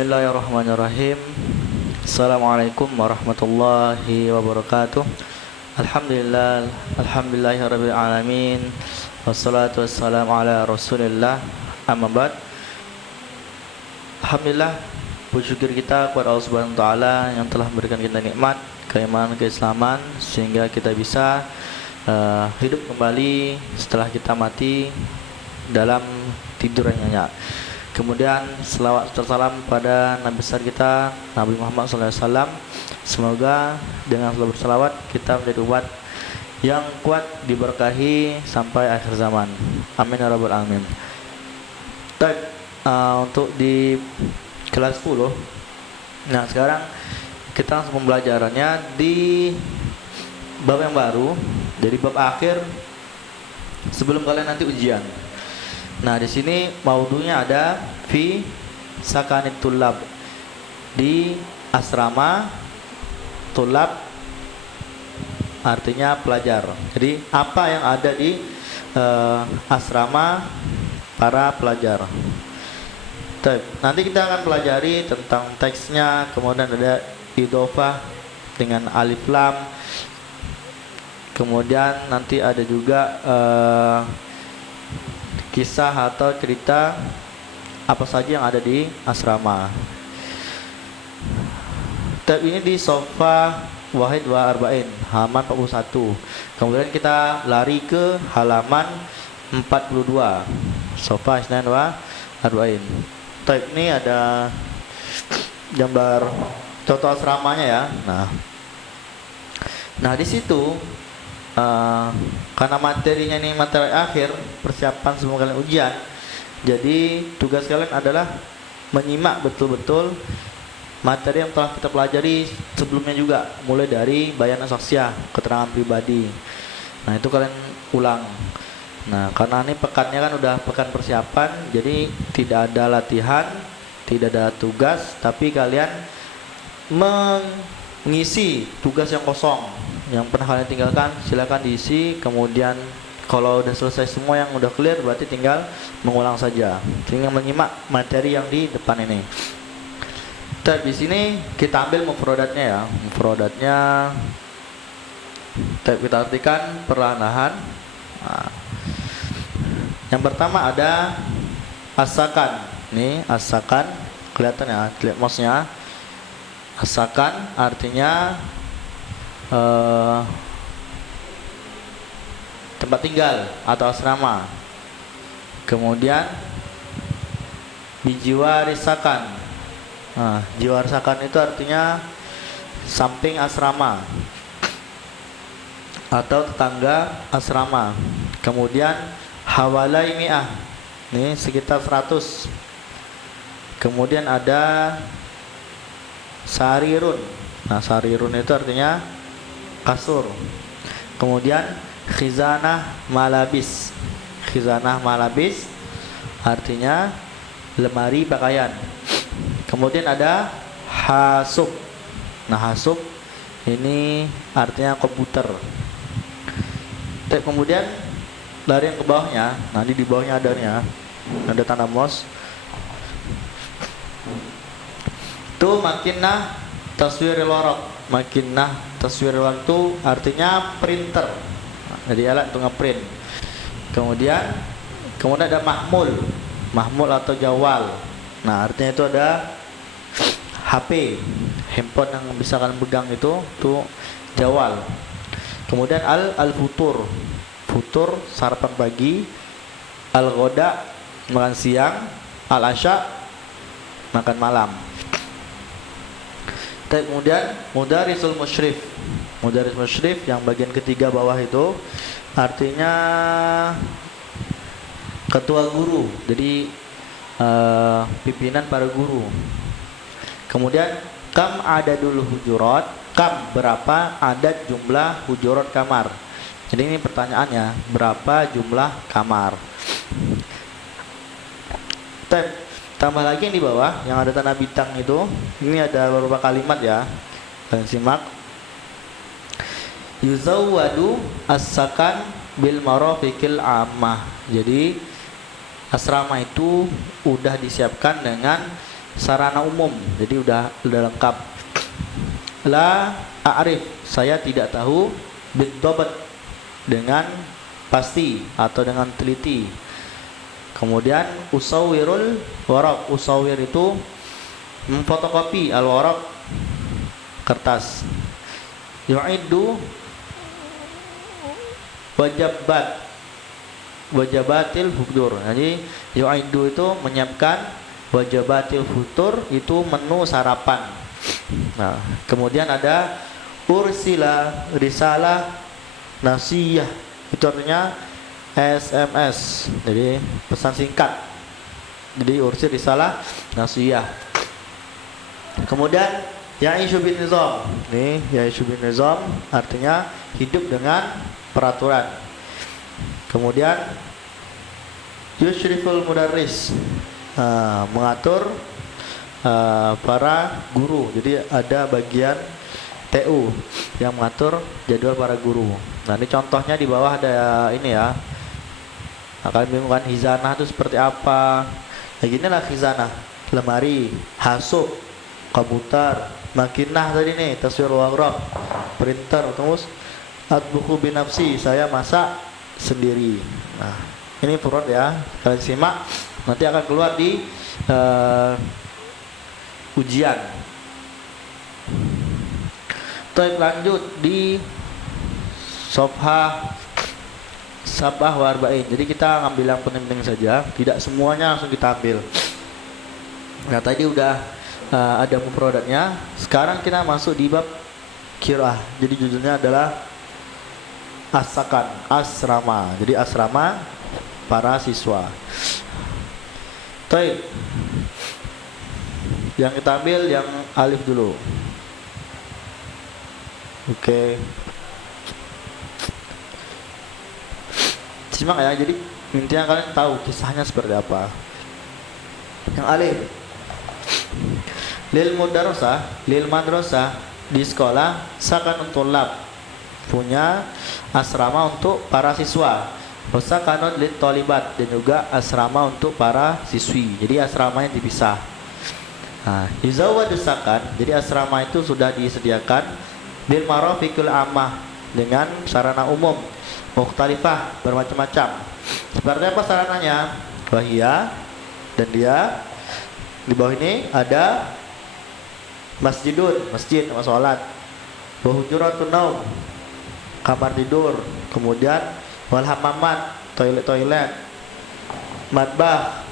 Bismillahirrahmanirrahim. Assalamualaikum warahmatullahi wabarakatuh. Alhamdulillahirabbil alamin. Wassalatu wassalamu ala Rasulillah. Amma ba'd. Alhamdulillah, puji syukur kita kepada Allah Subhanahu wa taala yang telah memberikan kita nikmat, keimanan, keislaman sehingga kita bisa hidup kembali setelah kita mati dalam tidur yang nyenyak. Kemudian selawat serta salam pada Nabi besar kita Nabi Muhammad SAW. Semoga dengan selalu berselawat kita menjadi umat yang kuat diberkahi sampai akhir zaman. Amin ya rabbal alamin. Baik, untuk di kelas 10. Nah, sekarang kita langsung pembelajarannya di bab yang baru. Jadi bab akhir sebelum kalian nanti ujian. Nah, di sini maudunya ada fi sakanit tulab, di asrama tulab, artinya pelajar. Jadi apa yang ada di asrama para pelajar. Nanti kita akan pelajari tentang teksnya, kemudian ada idhofah dengan alif lam, kemudian nanti ada juga kisah atau cerita apa saja yang ada di asrama. Tab ini di sofa Wahid wa Arba'in, halaman 41. Kemudian kita lari ke halaman 42, sofa Isnan wa Arba'in. Tab ini ada gambar contoh asramanya ya. Nah di situ karena materinya ini materi akhir, persiapan sebelum kalian ujian, jadi tugas kalian adalah menyimak betul-betul materi yang telah kita pelajari sebelumnya juga, mulai dari bayan asaksiyah, keterangan pribadi. Nah itu kalian ulang. Nah karena ini pekannya kan udah pekan persiapan, jadi tidak ada latihan, tidak ada tugas, tapi kalian mengisi tugas yang kosong yang pernah kalian tinggalkan, silakan diisi. Kemudian kalau udah selesai semua yang udah clear, berarti tinggal mengulang saja, tinggal menyimak materi yang di depan ini. Di sini kita ambil mufradatnya ya. Mufradatnya kita artikan perlahan-lahan. Yang pertama ada asakan. Nih asakan, kelihatan ya, lihat mouse-nya. Asakan artinya tempat tinggal atau asrama. Kemudian bijiwarisakan. Jiwarisakan itu artinya samping asrama atau tetangga asrama. Kemudian hawalai mi'ah, ini sekitar 100. Kemudian ada sarirun. Nah, sarirun itu artinya kasur. Kemudian khizanah malabis. Khizanah malabis artinya lemari pakaian. Kemudian ada hasub. Nah, hasub ini artinya komputer. Kemudian dari yang ke bawahnya, nanti di bawahnya ada tanda mouse. Itu makinnah taswiril waraq. Makinnah taswiril waraq itu artinya printer. Jadi alat untuk ngeprint. Kemudian ada mahmul atau jawal. Nah, artinya itu ada HP, handphone yang bisa kalian pegang, itu jawal. Kemudian al-futur. Futur sarapan pagi, al-ghoda makan siang, al-asya makan malam. Kemudian mudarisul musyrif. Mudaris musyrif yang bagian ketiga bawah itu artinya ketua guru. Jadi pimpinan para guru. Kemudian kam ada dulu hujurat. Kam berapa adat jumlah hujurat kamar. Jadi ini pertanyaannya, berapa jumlah kamar. Tambah lagi yang di bawah yang ada tanda bintang itu, ini ada beberapa kalimat ya. Kalian simak. Yuzawwadu as-sakan bil marafiqil ammah. Jadi asrama itu udah disiapkan dengan sarana umum. Jadi udah lengkap. La a'rif, saya tidak tahu, bidabat, dengan pasti atau dengan teliti. Kemudian usawirul waraq, usawir itu memfotokopi al-waraq, kertas. Yu'iddu wajabatil futur. Jadi yu'iddu itu menyiapkan, wajabatil futur itu menu sarapan. Nah, kemudian ada ursila risalah nasiyah, itu artinya SMS, jadi pesan singkat. Jadi ursil risalah nasiyah. Kemudian ya'ishu bin nizam. Nih, ya'ishu bin nizam artinya hidup dengan peraturan. Kemudian yushriful mudarris, mengatur para guru. Jadi ada bagian TU yang mengatur jadwal para guru. Nah, ini contohnya di bawah ada ini ya. Nah, kalian bingung kan khizanah itu seperti apa? Nah, ginilah khizanah: lemari, hasub, komputer, makinah tadi nih, taswir waraq, printer, terus atbuku binafsi, saya masak sendiri. Nah, ini furud ya, kalian simak, nanti akan keluar di ujian. Baik, lanjut di sofha sabah warba'in. Jadi kita ngambil yang penting-penting saja, tidak semuanya langsung kita ambil. Nah, tadi udah ada mufradatnya. Sekarang kita masuk di bab qiraah. Jadi judulnya adalah as-sakan, asrama. Jadi asrama para siswa. Baik. Yang kita ambil yang alif dulu. Oke. Simak ya, jadi intinya kalian tahu kisahnya seperti apa. Yang alif, lil madrasah, di sekolah, sakanun tulab, punya asrama untuk para siswa. Sakanun lit tolibat, dan juga asrama untuk para siswi. Jadi asramanya dipisah. Nah, yuzawwadu sakan, jadi asrama itu sudah disediakan bil marafiqul ammah, dengan sarana umum, mukhtalifah, bermacam-macam. Seperti apa sarananya? Wahia, dan dia di bawah ini ada masjidun, masjid tempat sholat, wa hujuratun naum, kamar tidur, kemudian wal hamamat, toilet, matbah,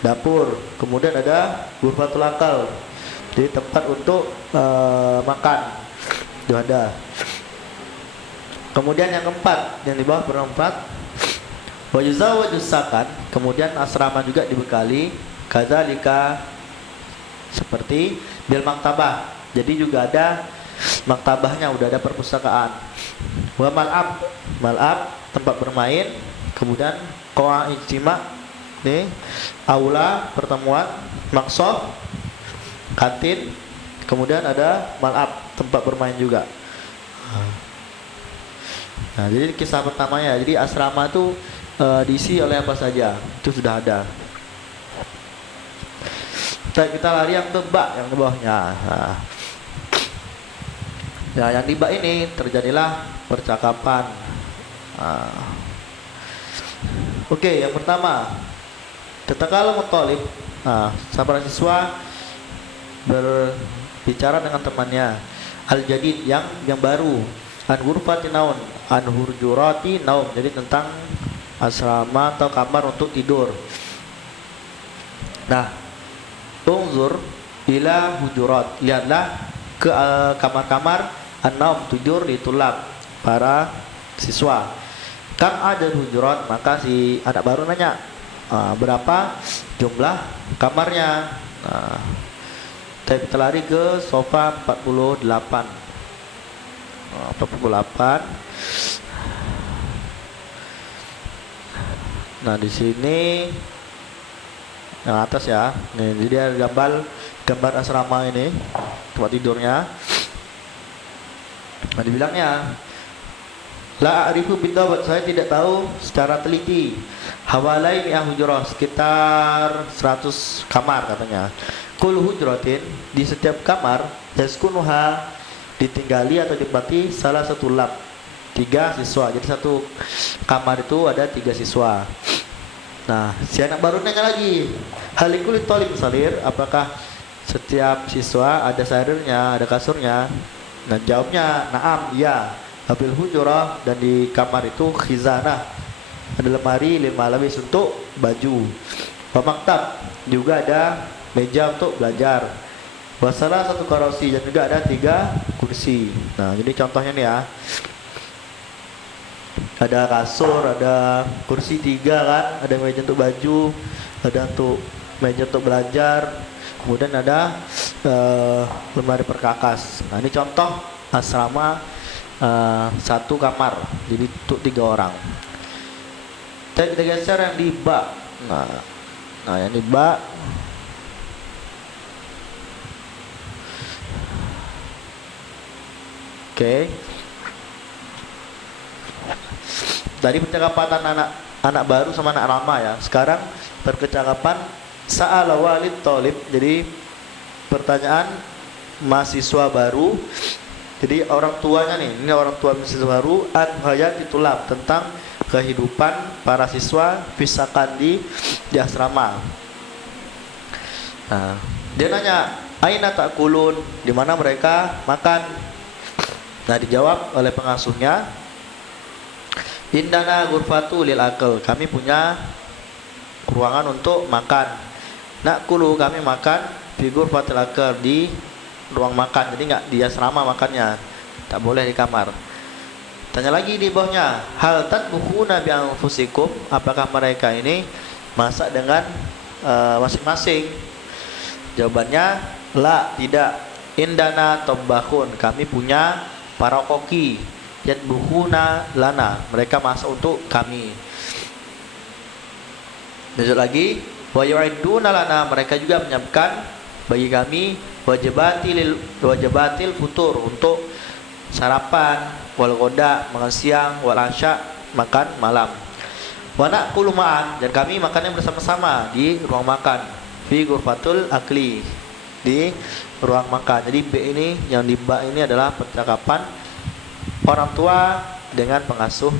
dapur, kemudian ada ghurfatul akal, jadi tempat untuk makan, itu ada. Kemudian yang keempat, yang di bawah berempat, wa yuzawwajus sakan, kemudian asrama juga dibekali, kadzalika, seperti bil maktabah, jadi juga ada maktabahnya, udah ada perpustakaan. Wa mal'ab, tempat bermain, kemudian qa'a ijtima, nih, aula pertemuan, maqsad, kantin, kemudian ada mal'ab, tempat bermain juga. Nah, jadi kisah pertamanya, jadi asrama itu diisi oleh apa saja, itu sudah ada. Kita lari yang tebak, yang di bawahnya. Nah, yang di bawah ini terjadilah percakapan. Oke, yang pertama, tatkala muthalib, sahabat siswa berbicara dengan temannya, al-jadid, yang baru, an ghurfati naum, an hurjurati naum, jadi tentang asrama atau kamar untuk tidur. Nah, unzur ila hujurat, lihatlah ke kamar-kamar an-naum, tidur di tulab, para siswa. Kam ada hujurat, maka si anak baru nanya, berapa jumlah kamarnya. Kita lari ke sofa 48. 48. Nah, di sini yang atas ya. Nih, jadi ada gambar asrama ini, tempat tidurnya. Nah, dibilangnya La a'rifu bidabat, saya tidak tahu secara teliti. Hawalai mi'ah hujrah, sekitar 100 kamar katanya. Kul hujratin, di setiap kamar yaskunuha, ditinggali atau ditempati salah satu lab, 3 siswa. Jadi satu kamar itu ada 3 siswa. Nah, si anak baru nanya lagi, halikul talib salir, apakah setiap siswa ada sarirnya, ada kasurnya? Nah, jawabnya na'am, iya. Habil hujurah, dan di kamar itu khizanah, ada lemari 5 lapis untuk baju. Pemaktab, juga ada meja untuk belajar. Wasalah satu karosi, dan juga ada 3 kursi. Nah, jadi contohnya nih ya, ada kasur, ada kursi 3 kan, ada meja untuk baju, ada untuk meja untuk belajar, kemudian ada lemari perkakas. Nah, ini contoh asrama satu kamar, jadi untuk 3 orang. Kita geser yang di bak. Nah, yang di bak, oke. Tadi percakapan anak baru sama anak lama ya. Sekarang percakapan sa'ala walid thalib. Jadi pertanyaan mahasiswa baru. Jadi orang tuanya nih, ini orang tua mahasiswa baru, an hayat tulab, tentang kehidupan para siswa fisakan di asrama. Nah, dia nanya, aina takulun, di mana mereka makan? Nah, dijawab oleh pengasuhnya, indana ghurfatu lil akal, kami punya ruangan untuk makan. Nakulu, kami makan fi ghurfatil akal, di ruang makan. Jadi nggak di asrama makannya, tak boleh di kamar. Tanya lagi di bawahnya, hal tatbukhuna bi anfusikum, apakah mereka ini masak dengan masing-masing? Jawabannya, la, tidak. Indana tobbahun, kami punya para koki. Yatbukhuna lana, mereka masak untuk kami. Lanjut lagi, wa yu'idduna lana, mereka juga menyiapkan bagi kami wajibatil futur, untuk sarapan, wal ghoda, makan siang, wal asya, makan malam. Wa na'kulu ma'an, dan kami makannya bersama-sama di ruang makan. Fi ghurfatul akli, di ruang makan. Jadi B ini, yang di bak ini adalah percakapan orang tua dengan pengasuh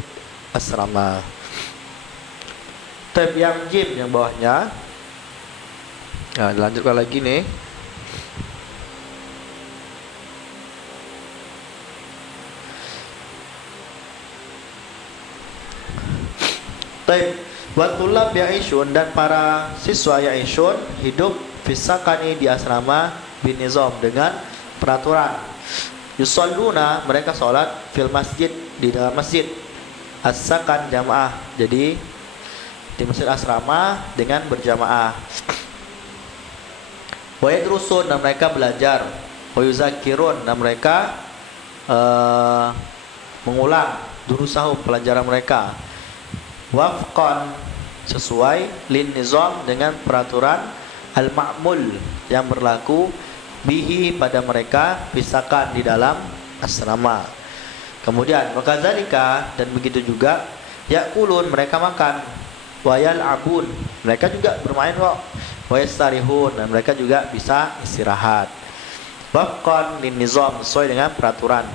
asrama. Tab yang jim, yang bawahnya. Nah, dilanjutkan lagi nih. Watulab ya'ishun, dan para siswa ya'ishun hidup fisakani, di asrama, binizam, dengan peraturan. Yusalluna, mereka sholat, fil masjid, di dalam masjid. As-sakan jamaah, jadi di masjid asrama dengan berjamaah. Wa yadrusun, dan mereka belajar. Wa yuzakirun, dan mereka mengulang durusahu, pelajaran mereka. Wafqan, sesuai, lin nizam, dengan peraturan, al ma'mul, yang berlaku, bihi, pada mereka, bisakan, di dalam asrama. Kemudian wakadzalika, dan begitu juga, yakulun, mereka makan, wayal abun, mereka juga bermain kok, wayastarihun, dan mereka juga bisa istirahat. Wafqan lin nizam, sesuai dengan peraturan,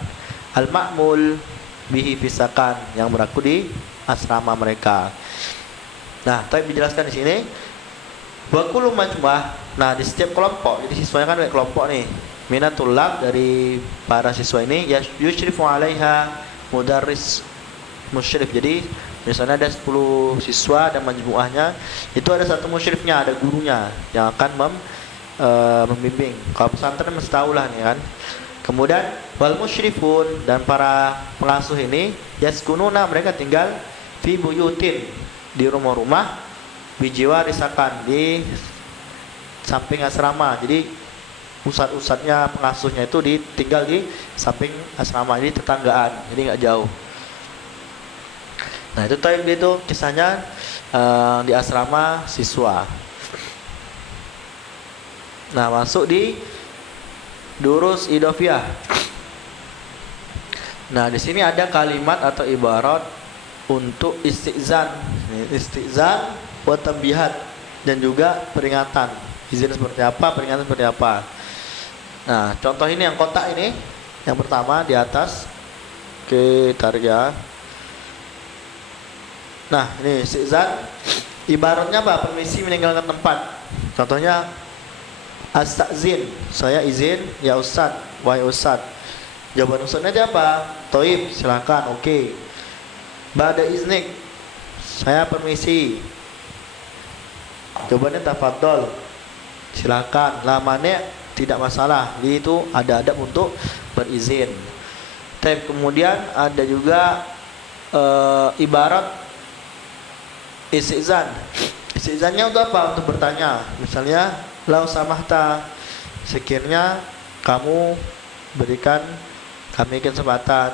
al ma'mul bihi bisakan, yang berlaku di asrama mereka. Nah, tapi dijelaskan di sini, wa kullu majmu'ah, nah di setiap kelompok, jadi siswanya kan kelompok nih, minatullah, dari para siswa ini, ya yushrifu 'alaiha mudarris musyrif. Jadi misalnya ada 10 siswa dan majmu'ahnya, itu ada satu musyrifnya, ada gurunya yang akan membimbing. Kalau pesantren mesti tahu lah nih kan. Kemudian wal musyrifun, dan para pengasuh ini, yaskununa, mereka tinggal fi buyutin, di rumah-rumah, bijiwa risakan, di samping asrama. Jadi ustadz-ustadznya, pengasuhnya itu tinggal di samping asrama, ini tetanggaan, jadi nggak jauh. Nah, itu tadi itu kisahnya di asrama siswa. Nah, masuk di durus idofiyah. Nah, di sini ada kalimat atau ibarat untuk istizan. Istizan buat tambihat dan juga peringatan. Izin seperti apa, peringatan seperti apa. Nah, contoh ini yang kotak ini, yang pertama di atas. Oke, tarik ya. Nah, ini istizan ibaratnya apa? Permisi meninggalkan tempat. Contohnya astazin, saya izin ya Ustad, wahai Ustad. Jawaban Ustadnya aja apa? Toib, silakan, oke. Ba'da iznik, saya permisi. Jawabannya tafadhol, silakan. La mani', tidak masalah. Jadi itu ada adab untuk berizin. Kemudian ada juga ibarat istizan. Istizannya untuk apa? Untuk bertanya. Misalnya, lau samahta, sekiranya kamu berikan kami kesempatan.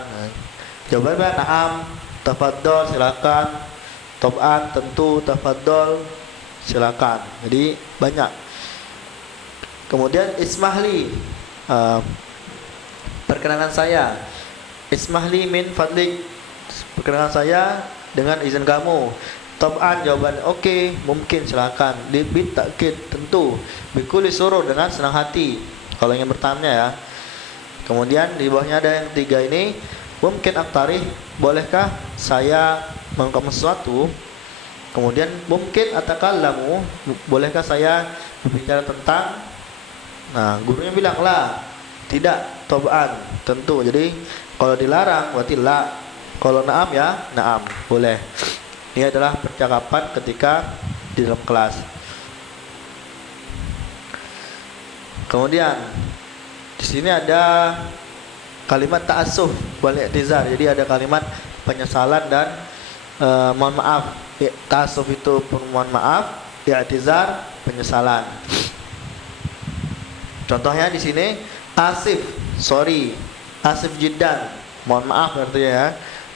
Jawabannya na'am, tafadhol, silakan. Tob'an, tentu, tafadhol, silakan. Jadi banyak. Kemudian ismahli, perkenalan saya. Ismahli min fadlik, perkenalan saya dengan izin kamu. Tob'an, jawaban oke, mungkin, silakan. Bit takkid, tentu. Bikuli suruh, dengan senang hati. Kalau ingin bertanya ya. Kemudian di bawahnya ada yang tiga ini. Mungkin aktarih, bolehkah saya mengungkapkan sesuatu? Kemudian mungkin atakallamu, bolehkah saya berbicara tentang? Nah, gurunya bilang lah, tidak, tob'an, tentu. Jadi kalau dilarang berarti la. Kalau na'am ya na'am, boleh. Ini adalah percakapan ketika di dalam kelas. Kemudian di sini ada kalimat ta'assuf wal i'tizar. Jadi ada kalimat penyesalan dan mohon maaf. Ta'assuf itu mohon maaf, i'tizar penyesalan. Contohnya di sini asif, sorry, asif jiddan, mohon maaf artinya ya.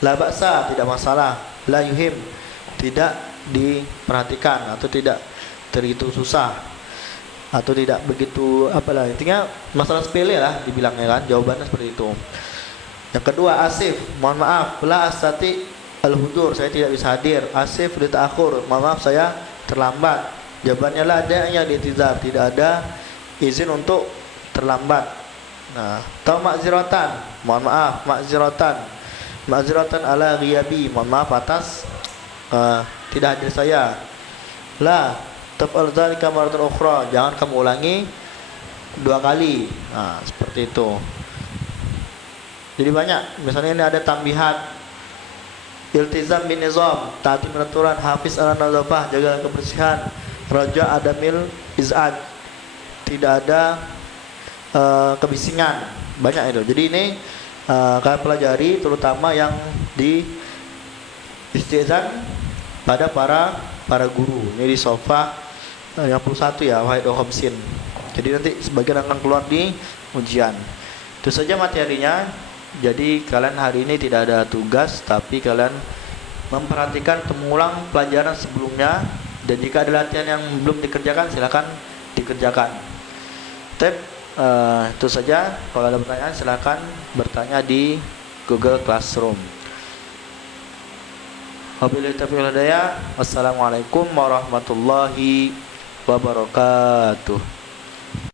La ba'sa, tidak masalah. La yuhim, tidak diperhatikan atau tidak begitu susah atau tidak begitu apalah, intinya masalah sepele lah dibilangnya kan, jawabannya seperti itu. Yang kedua asif, mohon maaf, la astati al-hudur, saya tidak bisa hadir. Asif li ta'akhur, mohon maaf saya terlambat. Jawabannya la adanya i'tizar, tidak ada izin untuk terlambat. Nah, atau ma'ziratan, mohon maaf, ma'ziratan ala ghiyabi, mohon maaf atas tidak hadir saya. La taf'al dzalika maratan ukhra, jangan kamu ulangi dua kali. Nah, seperti itu. Jadi banyak. Misalnya ini ada tambihat, iltizam bin nizam, taati peraturan, hafiz ala nazafah, jaga kebersihan, raja adamil iz'ad, tidak ada kebisingan. Banyak itu. Jadi ini kalian pelajari terutama yang di istizan pada para guru. Ini di sofa yang 51 ya, wahid khamsin. Jadi nanti sebagian akan keluar di ujian. Itu saja materinya. Jadi kalian hari ini tidak ada tugas, tapi kalian memperhatikan mengulang pelajaran sebelumnya, dan jika ada latihan yang belum dikerjakan silakan dikerjakan. Itu saja. Kalau ada pertanyaan silakan bertanya di Google Classroom. Wabillahi taufiq wal hidayah. Wassalamualaikum warahmatullahi wabarakatuh.